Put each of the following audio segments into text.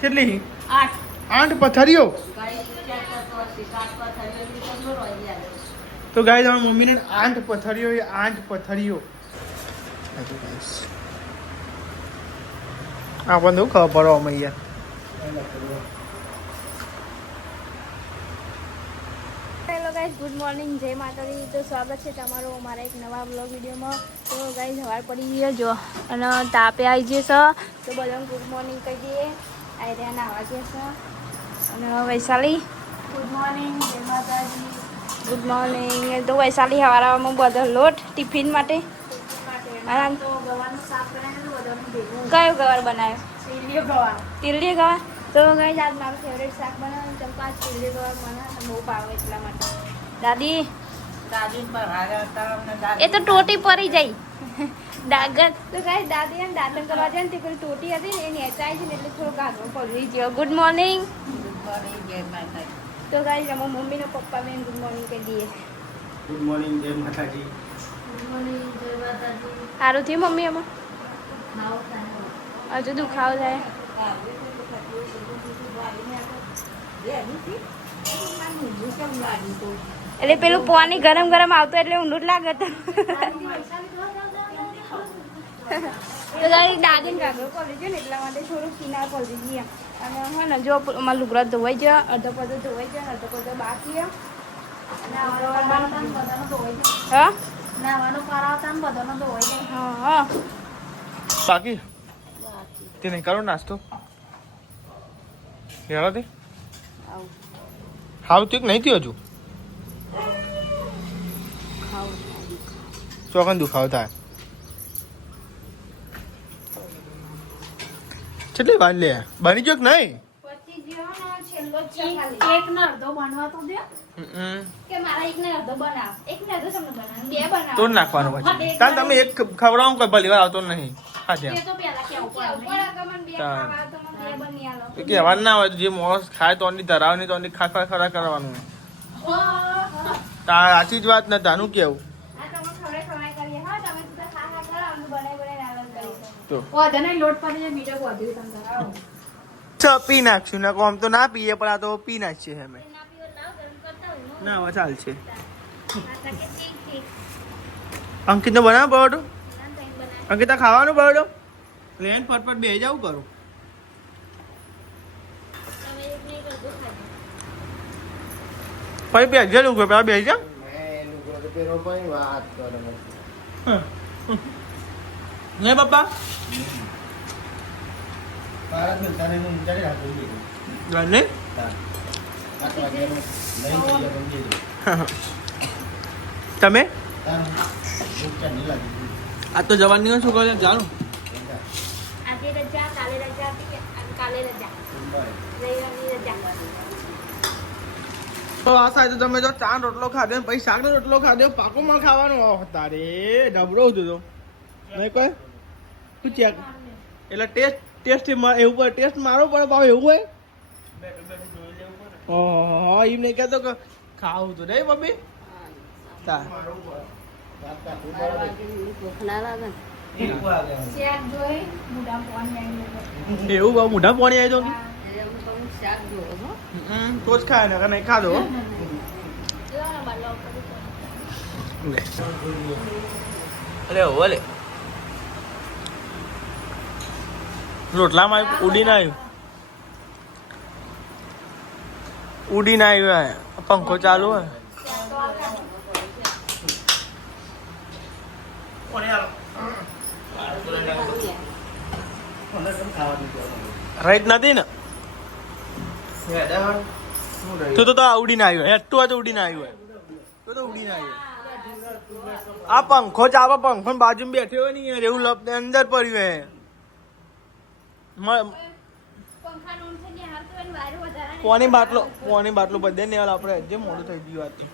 કેટલી 8 પથારીઓ તો ગાઈસ અમારી મમ્મીને 8 પથારીઓ 8 પથારીઓ આપણને ખબર પડો અમે યાર હેલો ગાઈસ ગુડ મોર્નિંગ જય માતાજી તો સ્વાગત છે તમારું અમારા એક નવા બ્લોગ વિડીયોમાં તો ગાઈસ સવાર પડી ગયો જો અને તાપે આવી જશે તો બધાને ગુડ મોર્નિંગ કહી દઈએ આવી રહ્યા નાવા જશે અને વૈશાલી ગુડ મોર્નિંગ જય માતાજી ગુડ મોર્નિંગ તો વૈશાલી સવારમાં બધો લોટ ટિફિન માટે અને તો ગવાનું શાક બનાવ્યું બધાનું ભેગું કયો ગવાર બનાવ્યો તિલ્લી ગવાર તો ગાઈસ આજ મારું ફેવરેટ શાક બનાવ્યું ચંપા તિલ્લી ગવાર બનાવે બહુ ભાવે એટલા માટે દાદી એ તો ટોટી પડી જાય દાગત તો ગાઈસ દાદી એમ દાંતણ કરવા જાય ને તે કોઈ ટોટી હતી ને એ નેચાઈ છે ને એટલે થોડું ગાગરો પડી ગયો ગુડ મોર્નિંગ તો ગાઈસ અમે મમ્મી ને પપ્પા બેન ગુડ મોર્નિંગ કહી દઈએ ગુડ મોર્નિંગ જય માતાજી સારું થયું મમ્મી એમાં હજુ દુખાવો થાય એટલે પેલું પાણી ગરમ ગરમ આવતું એટલે ઊંડું જ લાગે તો દાદી ગાગરો પડી ગયો ને એટલા માટે થોડું કિનાર પડી ગઈ અને હા ને જો અમારે લુગડા ધોવાઈ ગયા અડધો પડધો ધોવાઈ ગયા અડધો પડધો બાકી હા બાકી તે નહીં કરો નાસ્તો હેરો તે હાવ તું નહીં થયું હજુ ચોકન દુખાવો થાય કેટલી વાર લે બની ગયો કે નહીં તો નાખવાનું પછી તાન તમે એક ખવડાવો કોઈ ભલી વાર આવતો નહીં કહેવાનું ના હોય જે મોસ ખાય તો ધરાવ નહીં તો ખા ખરા કરવાનું સાચી જ વાત નથી આનું કેવું પી નાખશું ને આમ તો ના પીએ પણ આ તો પી નાખશે અમે ના હવે ચાલશે અંકિત ને બનાવ બરોડો અંકિતા ખાવાનું બરોડો પ્લેન ફટફટ બે જવું કરું પછી બે હજાર લુગો પેલા બે હજાર ને પપ્પા તમે આ તો જવાની શું કહો ચાલો તો આ સાથે તમે જો ચા રોટલો ખાધો ને પછી શાક નો રોટલો ખાધો પાકોમાં ખાવાનું તારે ડબરો હતું તો નહીં કોઈ શું ચેક એટલે ટેસ્ટ એવું ટેસ્ટ મારો પડે ભાવ એવું હોય હા એમ નહીં કહેતો કે ખાવું તો નહીં મમ્મી એવું બહુ મોઢા પાણી આવી તો તો જ ખાય ને નહીં ખાધો અરે ઓલે રોટલામાં ઉડીને આવ્યું પંખો ચાલુ હોય રાઈટ નથી ને તો ઉડીને આવ્યો હેઠું તો ઉડીને આવ્યું હોય તો ઉડીને આવ્યો આ પંખો ચાલો પંખો બાજુ બેઠ્યો હોય ને યાર એવું લપ અંદર પડ્યું હે પોની બાટલો બધે ને આપણે જે મોડું થઈ ગયું હતું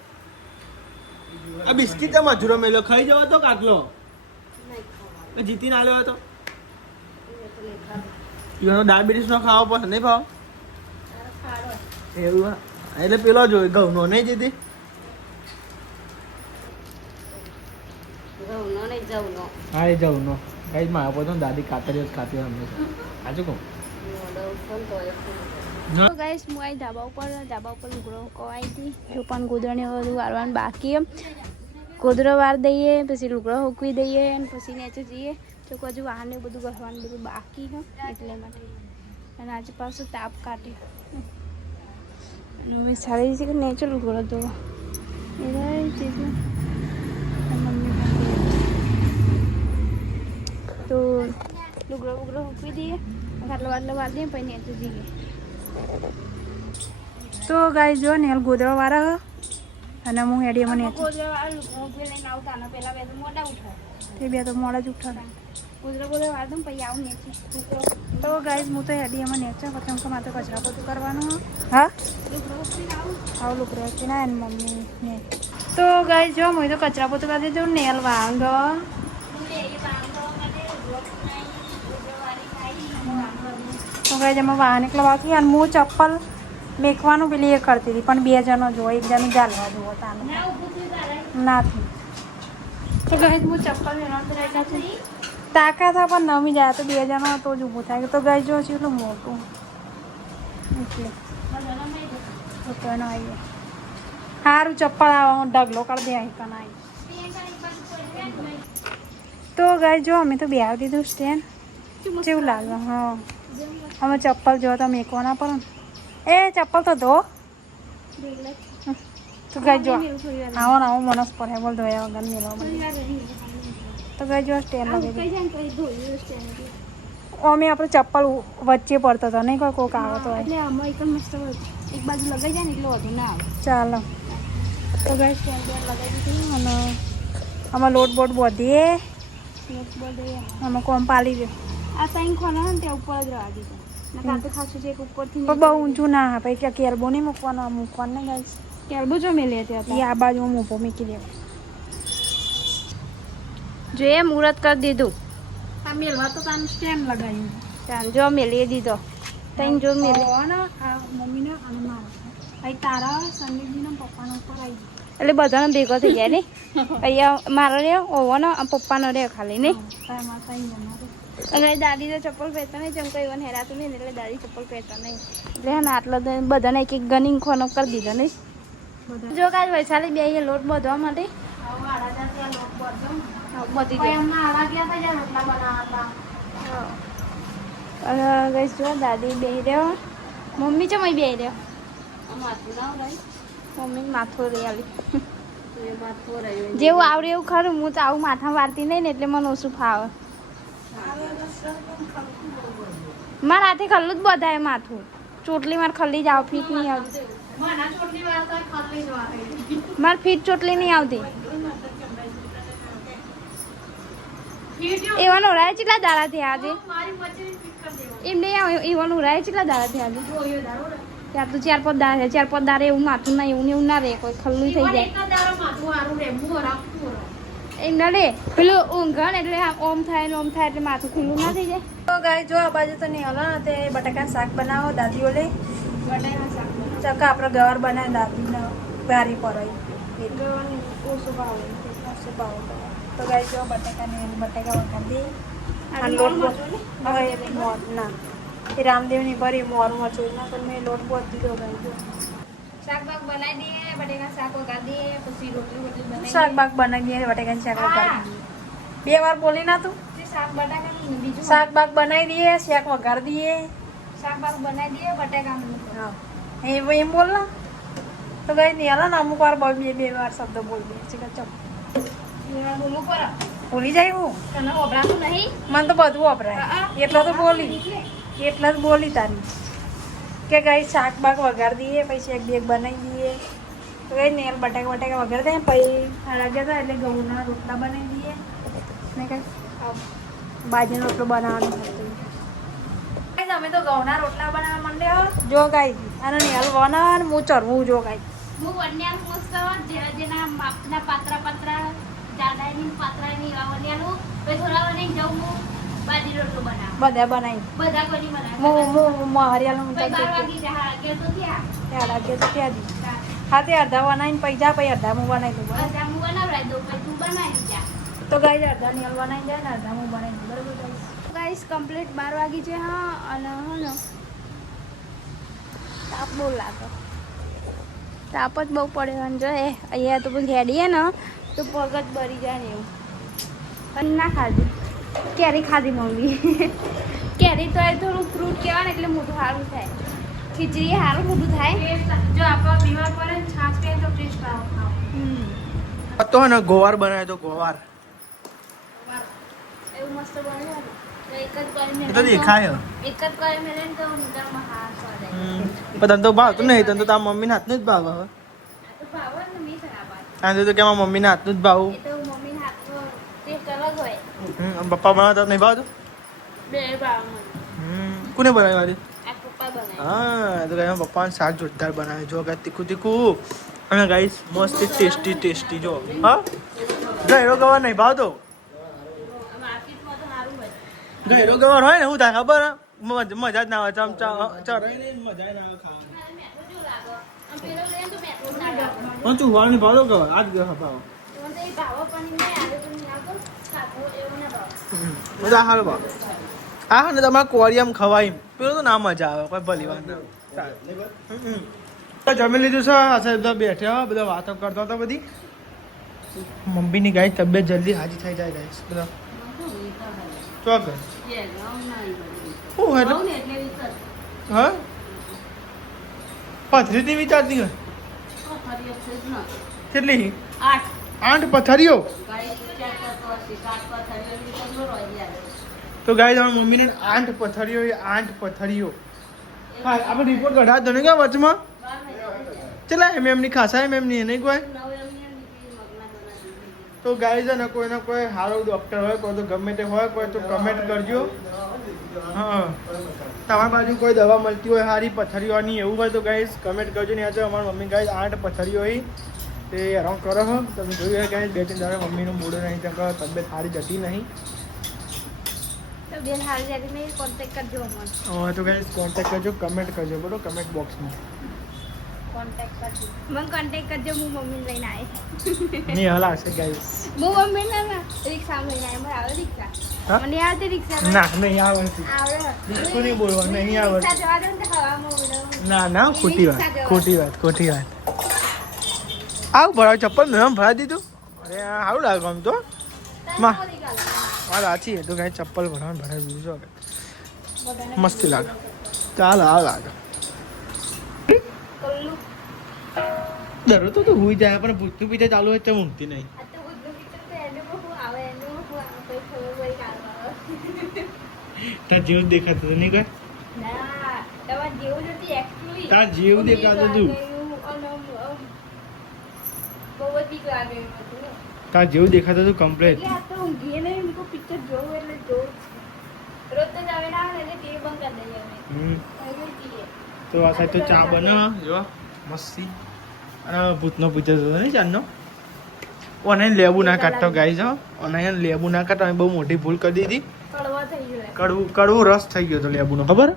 આ બિસ્કીટ તો મજૂરો મેલો ખાઈ જવો તો કાટલો જીતીને આવ્યો હતો ડાયાબિટીસ નો ખાવો પડે નહીં ભાવ એવું એટલે પેલો જોઈ ઘઉં નો નહીં જીતી હા એ જવું નો કઈ મારા પોતે દાદી કાતરી જ ખાતી હંમેશા સાચું કહું તો ગાઈસ હું આવી ધાબા ઉપર લુગડો કવાઈ હતી જો પણ ગોદરાને બધું વારવાનું બાકી એમ ગોદરો વાર દઈએ પછી લુગડો હોકવી દઈએ અને પછી નીચે જઈએ તો હજુ વાહનને બધું કરવાનું બધું બાકી છે એટલે માટે અને આજે પાછું તાપ કાઢ્યો અને અમે સારી રીતે નીચે લુગડો ધોવા એ ચીજમાં મમ્મી તો લુગડો હોકવી દઈએ ખાટલો વાર દઈએ પછી નીચે જઈએ તો ગાય જો ને ગોદરા વાળા અને હું હેડી મને તે બે તો મોડા જ ઉઠા ગોદરા વાર દઉં પછી આવું નેચે તો ગાઈઝ હું તો હેડી એમાં નેચે પછી કે મારે કચરા પોતું કરવાનું હા આવું લુકડો છે ને એની મમ્મી ને તો ગાઈઝ જો હું તો કચરા પોતું કરી દીધું નેલ વાંગ તો ગાઈઝ એમાં વાહન એકલા બાકી અને હું ચપ્પલ મેકવાનું પેલી એ કરતી હતી પણ બે જણો જો એક જણ ગાલવા જુઓ તાનું નાથી તો ગાઈઝ હું ચપ્પલ મેળવતા છે તાકાત થાય પણ નમી જાય તો બે જણો તો જ ઊભું થાય તો ગાય જો છે એટલું મોટું એટલે તો ન આવીએ સારું ચપ્પલ આવવાનું ઢગલો કરી દે અહીં કન આવી તો ગાય જો અમે તો બે આવી દીધું સ્ટેન્ડ કેવું લાગે હા અમે ચપ્પલ જો તો મેકવાના પણ એ ચપ્પલ તો ધો તો ગાય જો આવો મનસ પડે બોલ ધોયા વગર મેળવા તો ગાય જો સ્ટેન્ડ લગાવી અમે આપણે ચપ્પલ વચ્ચે પડતો હતો નહીં કોઈ કોક આવે તો એટલે આમાં એક મસ્ત એક બાજુ લગાવી જાય ને એટલે વધુ ના આવે ચાલો તો ગાય સ્ટેન્ડ લગાવી દીધું અને આમાં લોટ બોટ બધીએ આમાં કોમ પાલી ગયો આ સાઈન ખોના ને ત્યાં ઉપર જ રહેવા દીધો કાંતો ખાસું છે એક ઉપરથી બહુ ઊંચું ના હા પછી કેરબો નહીં મૂકવાનું ને ગાય કેરબો જો મેલે ત્યાં આ બાજુ મૂકો મૂકી દેવું જો એ મુહૂર્ત કરી દીધું આ મેલવા તો તાનું સ્ટેન્ડ લગાવ્યું ચાલ જો મેલી દીધો તઈ જો મેલે આ મમ્મીને અને મારો અહીં તારા સંદીપજીના પપ્પાનો ઉપર આવી એટલે બધાનો ભેગો થઈ જાય ને અહીંયા મારો રે ઓવો ને પપ્પાનો રે ખાલી નહીં અને દાદી તો ચપ્પલ પહેરતા નહીં જેમ કઈ હેરાતું નહીં એટલે દાદી ચપ્પલ પહેરતા નહીં એટલે હા આટલો બધાને એક ગનિંગ ખોનો કરી દીધો નહીં જો કાંઈ વૈશાલી બે અહીંયા લોટ બાંધવા માટે ગઈશ જો દાદી બેહી રહ્યો મમ્મી ચમ બેહી રહ્યો મમ્મી માથું રહી આવી જેવું આવડે એવું ખરું હું તો આવું માથા વારતી નહીં ને એટલે મને ઓછું ફાવે મારા હાથે ખલ્લું જ બધાય માથું ચોટલી મારે ખલ્લી જ આવ ફીટ નહીં આવતી મારે ફીટ ચોટલી નહીં આવતી એવાનો ઉરાય કેટલા દાડા થયા આજે એમ નહીં એવાનો ઉરાય કેટલા દાડા થયા આજે ત્યાં તો 4-5 દાડા 4-5 દાડા એવું માથું ના એવું ના રહે કોઈ ખલ્લું થઈ જાય એમ ના રે પેલું ઊંઘણ એટલે ઓમ થાય એટલે માથું ખુલ્લું ના થઈ જાય તો ગાય જો આ બાજુ તો નહીં હલો તે બટાકાનું શાક બનાવો દાદીઓ લે બટાકાનું શાક ચકા આપણે ગવાર બનાવે દાદીને ભારી પડાય ઓછું ભાવ તો ગાય જો બટાકા વખત દે આ લોટ મોર ના એ રામદેવની ભરી મોર મચું ના તો મેં લોટ બોત દીધો ગાય જો શાક બાક બનાવી દઈએ બટાકા શાક વઘાર દઈએ પછી રોટલી બનાવી શાક બાક બનાવી દઈએ બટાકાનું શાક વઘાર દઈએ 2 વાર બોલી ના તું શાક બટાકાનું બીજું શાક બાક બનાવી દઈએ શાક વઘાર દઈએ શાક બાક બનાવી દઈએ બટાકાનું હા એમ બોલ ના તો ગાય નહીં હાલો ને અમુક વાર 2 વાર શબ્દ બોલ દે છે કે ચપ ભૂલી જાય હું તને વપરાતું નહીં મને તો બધું વપરાય એટલો તો બોલી એટલા જ બોલી તારી કે ગાય શાક બાક વઘાર દઈએ પછી એક બેગ બનાવી દઈએ તો ગાય નેલ બટાકા વઘાર દઈએ પછી લાગ્યા હતા એટલે ઘઉંના રોટલા બનાવી દઈએ ને કાંઈ બાજરીનો રોટલો બનાવવાનો હતું અમે તો ઘઉંના રોટલા બનાવવા માંડ્યા જો ગાય અને નેલ વનાર હું ચરવું જો ગાય હું વન્યાલ મસ્ત જેના માપના પાત્રા જાડાની પાત્રાની વન્યાલું પછી થોડા વને જવું બાજરી રોટલો બનાવ બધા કોની બનાવ હરિયાળું તો તે અડધા બનાવીને પૈસા પછી અડધા હું બનાવી દઉં તું બનાવી જા તો ગાય અડધા નેલ બનાવી જાય ને અડધા હું બનાવી દઉં બરાબર ગાઈસ કમ્પ્લીટ 12 વાગી છે હા અને તાપ બહુ લાગે, તાપ જ બહુ પડે અને જો અહીંયા તો બધું હેડીએ ને તો પગ જ બળી જાય ને એવું. અને ના ખાધી કેરી ખાધી મમ્મી. કેરી તો એ થોડું ફ્રૂટ કહેવાય ને એટલે મોટું સારું થાય, ખીચડી સારું મોટું થાય. જો આપણે બીમાર પડે ને છાશ પીએ તો ટેસ્ટ આવે ખાવ. તો ને ગોવાર બનાવે તો ગોવાર એવું મસ્ત બને એક જ કરી એ તો દેખાય એક જ કરી મેલે ને તો મોઢામાં હાથ વાગે. પણ તને તો ભાવતું નહીં, તને તો તારા મમ્મીના હાથનું જ ભાવ હવે. તો ભાવે ને મી ખરાબ આજે તો કે મારા મમ્મીના હાથનું જ ભાવ. એ તો મમ્મીના હાથનો ટેસ્ટ અલગ હોય. પપ્પા બનાવતા નહીં ભાવતું? બે ભાવ મને. કોને બનાવ્યું આજે? આ પપ્પા બનાવે. હા તો ગાઈસ પપ્પાને શાક જોરદાર બનાવે જો ગાઈસ, તીખું તીખું અને ગાઈસ મસ્ત ટેસ્ટી ટેસ્ટી. જો હા ગયરો ગવાર નહીં ભાવતો. માર્કેટમાં તો સારું હોય. ગયરો ગવાર હોય ને હું થાય ખબર હે? મજા જ ના આવે, ચમચા ચરાઈ નહીં મજા ના આવે ખાવાની. મેઠું જેવું લાગે. આમ પેલો લઈએ ને તો મેઠું ના લાગે. પણ તું વાળને ભાવતો ગવાર આજ ગયો ભાવ. મને તો એ ભાવો પણ નહીં આવે તો નહીં આવતો સાચો એવું ના ભાવ. મજા હાલ ભાવ. હા ને તમારે કોરિયમ ખવાય પેલો તો ના મજા આવે કોઈ ભલી વાત ના. જમી લીધું છે, આ બધા બેઠા બધા વાતો કરતા હતા બધી. મમ્મીની ગાય તબિયત જલ્દી હાજી થઈ જાય ગાઈસ બધા ચોક શું એટલે હા પથરીની વિચારતી હોય કેટલી 8 પથરીઓ તો ગાય તમારી મમ્મીને 8 પથરીઓ 8 પથરીઓ. હા આપણે રિપોર્ટ કઢા દો ને કે વચમાં ચલા એમની ખાસા એમની નહીં કોઈ. તો ગાય છે ને કોઈને કોઈ સારો ડૉક્ટર હોય કોઈ તો ગમે તે હોય કોઈ તો કમેન્ટ કરજો. હા તમારી બાજુ કોઈ દવા મળતી હોય સારી પથરીઓની એવું હોય તો ગાઈસ કમેન્ટ કરજો. ને આજે અમારી મમ્મી ગાઈસ 8 પથરીઓ હોય તે હેરાન કરો હો. તમે જોયું હોય ગાઈસ 2-3 દાડા મમ્મીનું મૂડું નહીં તો તબિયત સારી જતી નહીં. તબિયત સારી જતી નહીં કોન્ટેક્ટ કરજો અમને. હા તો ગાઈસ કોન્ટેક્ટ કરજો, કમેન્ટ કરજો બરોબર કમેન્ટ બોક્સમાં. કોન્ટેક્ટ કરજો મને કોન્ટેક્ટ કરજો, હું મમ્મીને લઈને આવીશ. નહીં હાલ આવશે ગાઈસ. હું મમ્મીને ના રિક્ષા લઈને આવી. મને આવે રિક્ષા? મને આવતી રિક્ષા ના નહીં આવડતી. આવડે શું નહીં બોલવા નહીં આવડતું. રિક્ષા જવા દો ને તો હવામાં ઉડાવું. ના ખોટી વાત. આવું ભરાવ ચપ્પલ મેં ભરાઈ દીધું. અરે સારું લાગે આમ તો માં હા સાચી તો કાંઈ ચપ્પલ ભરાવાનું ભરાઈ દીધું છો મસ્તી લાગે. ચાલ આ લાગે દરરોજ તો હુઈ જાય પણ ભૂતનું પીછે ચાલુ હોય તો ઊંઘતી નહીં. તાર જેવું જ દેખાતું હતું નહીં કોઈ. તાર જેવું દેખાતું હતું. તાર જેવું દેખાતું હતું કમ્પ્લીટ. તો આ સાઈડ તો ચા બને જો મસ્તી અને ભૂતનો પૂછે તો નહીં ચાનો. ઓને લેબુ ના કાઢતો ગાઈ જાઓ. અને લેબુ ના કાઢતો બહુ મોટી ભૂલ કરી દીધી. કડવું રસ થઈ ગયો તો લેબુનો ખબર.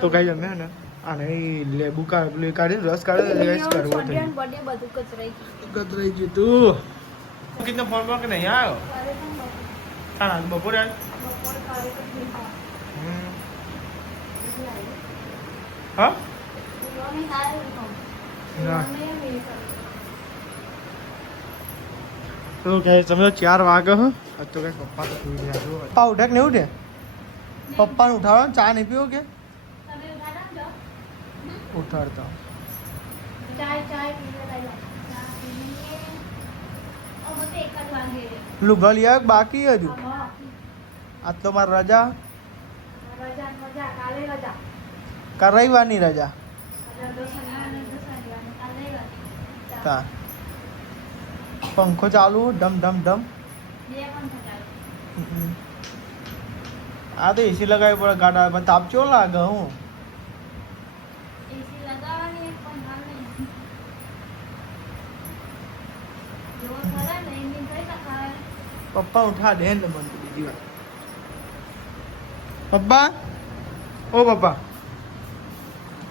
તો ગાઈ અમે ને આને લેબુ કાઢીને રસ કાઢે ગાઈસ કરવો થઈ ગયો. કતરાઈ ગયું તું. કિતનો ફોન પર કે નહીં આવ્યો તારા બપોરે આવ. હા ના તો ગાઈસ તમે 4 વાગે હો તો ગાઈસ પપ્પા તો સુઈ ગયા છો. પપ્પા ઉઠે કે નહીં ઉઠે? પપ્પાને ઉઠાડો ચા નહીં પીવો કે ઉઠાડતા લુગા લઈ આવ્યો બાકી હજુ. આજ તો મારી રજા રવિવારની રજા. તા પંખો ચાલુ ડમ ડમ ડમ. આ તો એસી લગાવી પડે ગાડા પણ તાપ ચો લાગે. હું પપ્પા ઉઠા દે ને મને બીજી વાર. પપ્પા ઓ પપ્પા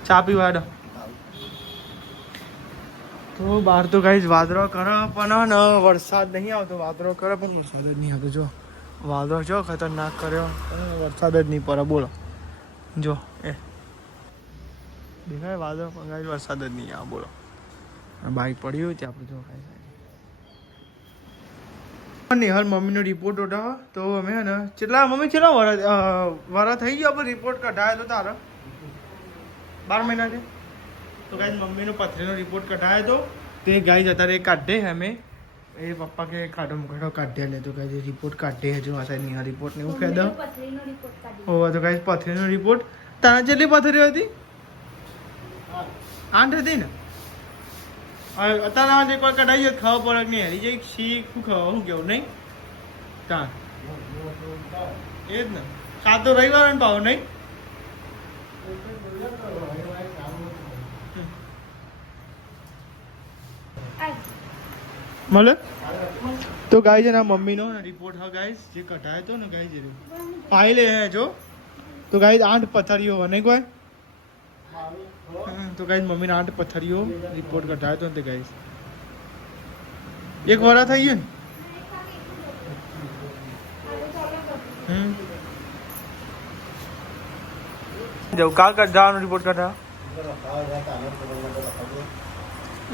ચા પીવા દો. તો બહાર તો ગાઈસ વાદળો કરે પણ વરસાદ નહીં આવતો. વાદળો કરે પણ વરસાદ જ નહીં આવતો. જો વાદળો જો ખતરનાક કર્યો વરસાદ જ નહીં પડે બોલો. જો એ દેખાય વાદળ પણ ગાઈસ વરસાદ જ નહીં આવે બોલો. બાઈક પડી હોય ત્યાં આપણે જો કાંઈ નિહાલ મમ્મીનો રિપોર્ટ ઉઠાવો તો અમે હે ને કેટલા મમ્મી કેટલા વરા થઈ ગયો આપણે રિપોર્ટ કઢાયો તો તારો 12 મહિના છે તો ગાઈસ મમ્મીનો પથરીનો રિપોર્ટ કઢાયો તો તે ગાઈસ અત્યારે કાઢે અમે એ પપ્પા કે કાઢો મુકાઢો કાઢ્યા લે તો ગાઈસ રિપોર્ટ કાઢે હજુ આ સાઈડ નિહાલ રિપોર્ટ ને એવું કહે દો પથરીનો રિપોર્ટ કાઢી હોવા તો ગાઈસ પથરીનો રિપોર્ટ તારા જેટલી પથરી હતી 8 હતી ને અત્યારે એક વાર કઢાઈ જાય ખાવા પડે નહીં હરી જાય શીખ શું ખાવા શું કેવું નહીં તા એ જ ને કાં તો રવિવાર ને પાવ નહીં મળે તો ગાય છે ને મમ્મીનો રિપોર્ટ હા ગાઈસ જે કઢાયો તો ને ગાઈસ ફાઇલ હે જો તો ગાઈસ 8 પથરીઓ નહીં કોઈ તો ગાઈસ મમ્મીને 8 પથરીઓ રિપોર્ટ કઢાયો તો ને તે ગાઈસ એક વરા થઈ ગયું ને જવું કાલ કઢાવાનો રિપોર્ટ કઢાવ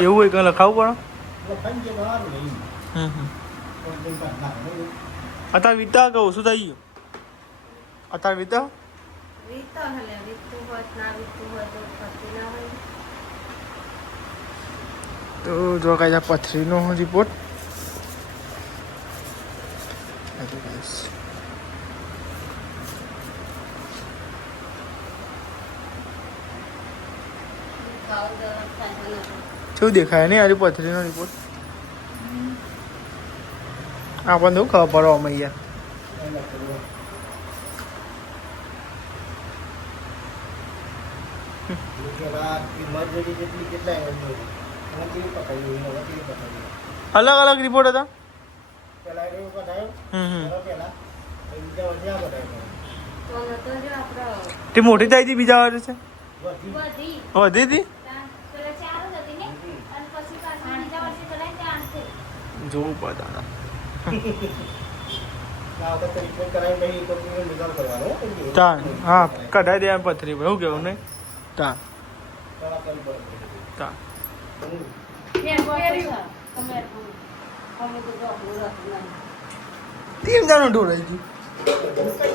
એવું હોય કંઈ લખાવું પડે અત્યારે વીતા કહું શું થઈ ગયું અત્યારે વીતા તો જો કાંઈ પથરીનો રિપોર્ટ શું દેખાય નહીં આજે પથરીનો રિપોર્ટ આપણને શું ખબર પડો અમે યાર અલગ અલગ રિપોર્ટ હતા તે મોટી થઈ હતી બીજા વર્ષે વધી હતી જોવું પડતા હા કઢાઈ દે પથરી એવું કેવું નહીં તા તા તીન જણું ઢોળાઈ ગયું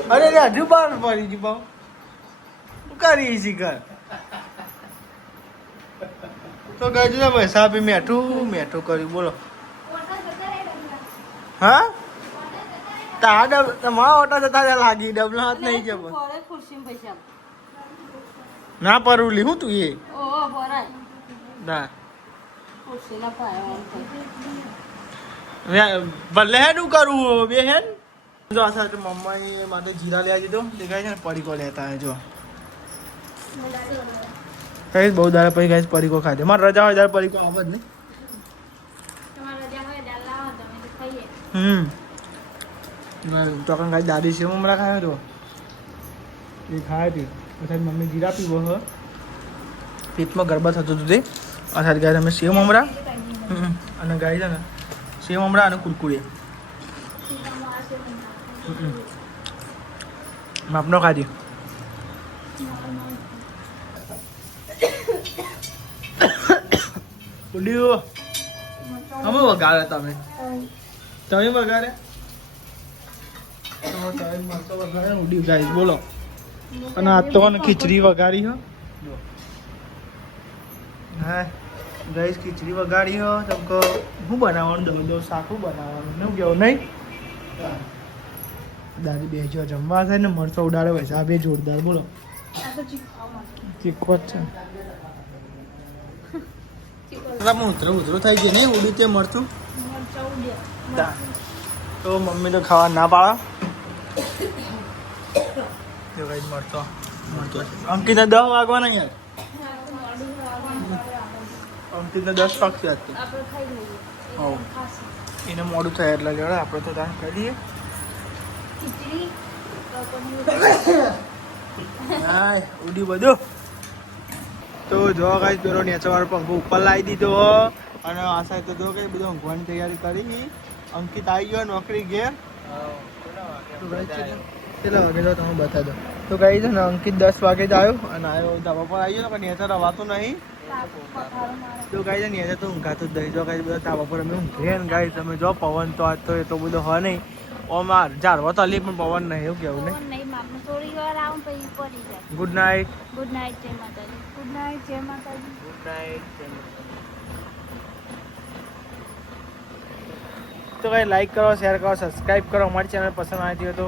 અરે હજુ બાર પડી ગયું બાવ કરી શીખર તો ગયું પૈસા આપી મેઠું કર્યું બોલો હા તમારા ઓટા જતા લાગી ડબલા હાથ નહીં કે ના પરુલી હું તું એ ના ભલે હે નું કરવું બે હે જો આ સાથે મમ્માની માથે જીરા લેવા દીધો દેખાય છે ને પડીકો લેતા હે જો કઈ બહુ દાડા પછી કઈ પડીકો ખાધે મારે રજા હોય ત્યારે પડીકો આવે જ નહીં ચોકન ગાય દાદી સેવ મમરા ખાયો તો એ ખાય હતી પછી મમ્મી જીરા પીવો હ પેટમાં ગરબા થતું હતું તે આ ગાય અમે સેવ મમરા અને ગાય છે ને સેવ મમરા અને કુરકુરે માપનો ખાધી ઉડ્યું અમે વગાડે તમે વગાડે ઉડ્યું ગાઈસ બોલો અને આ તો ખીચડી વગાડી હો હા ગાઈસ ખીચડી વગાડી હો તમકો શું બનાવવાનું દો શાકું બનાવવાનું શું કેવું નહીં દાદી બેજો જમવા થાય ને મરચો ઉડાડે હોય આ બે જોરદાર બોલો ચીકો જ છે ઉતરો થઈ ગયો નહીં ઉડી તે મળતું તો મમ્મી તો ખાવા ના પાડે જો કઈ મળતો અંકિતને 10 વાગવાના યાર અંકિતને 10 વાગશે આજથી એને મોડું થાય એટલે લેવડે આપણે તો ત્યાં કરી દઈએ હા ઉડી બધું તો જો કઈ પેલો નેચરવાળો પંખો ઉપર લાવી દીધો અને આ સાઈડ તો જો કઈ બધું ઊંઘવાની તૈયારી કરી અંકિત આવી ગયો નોકરી ઘેર કેટલા વાગે તો તમે બતા દો તો કઈ છે ને અંકિત 10 વાગે જ આવ્યો અને આવ્યો ધાબા પર આવી ગયો પણ નેચર રવાતું નહીં તો કઈ છે નેચર તો ઊંઘાતું જ નહીં જો કઈ બધા ધાબા પર અમે ઊંઘીએ ને ગાઈ તમે જો પવન તો આજ તો એટલો બધો હોય નહીં ઓમાં ઝાડવા તો અલી પણ પવન નહીં એવું કેવું નહીં નહીં માપને થોડી વાર આવું પછી પડી જાય. ગુડ નાઇટ ગુડ નાઇટ જય માતાજી. ગુડ નાઇટ જય માતાજી. ગુડ નાઇટ તો કઈ લાઈક કરો શેર કરો સબસ્ક્રાઈબ કરો અમારી ચેનલ પસંદ આવી હોય તો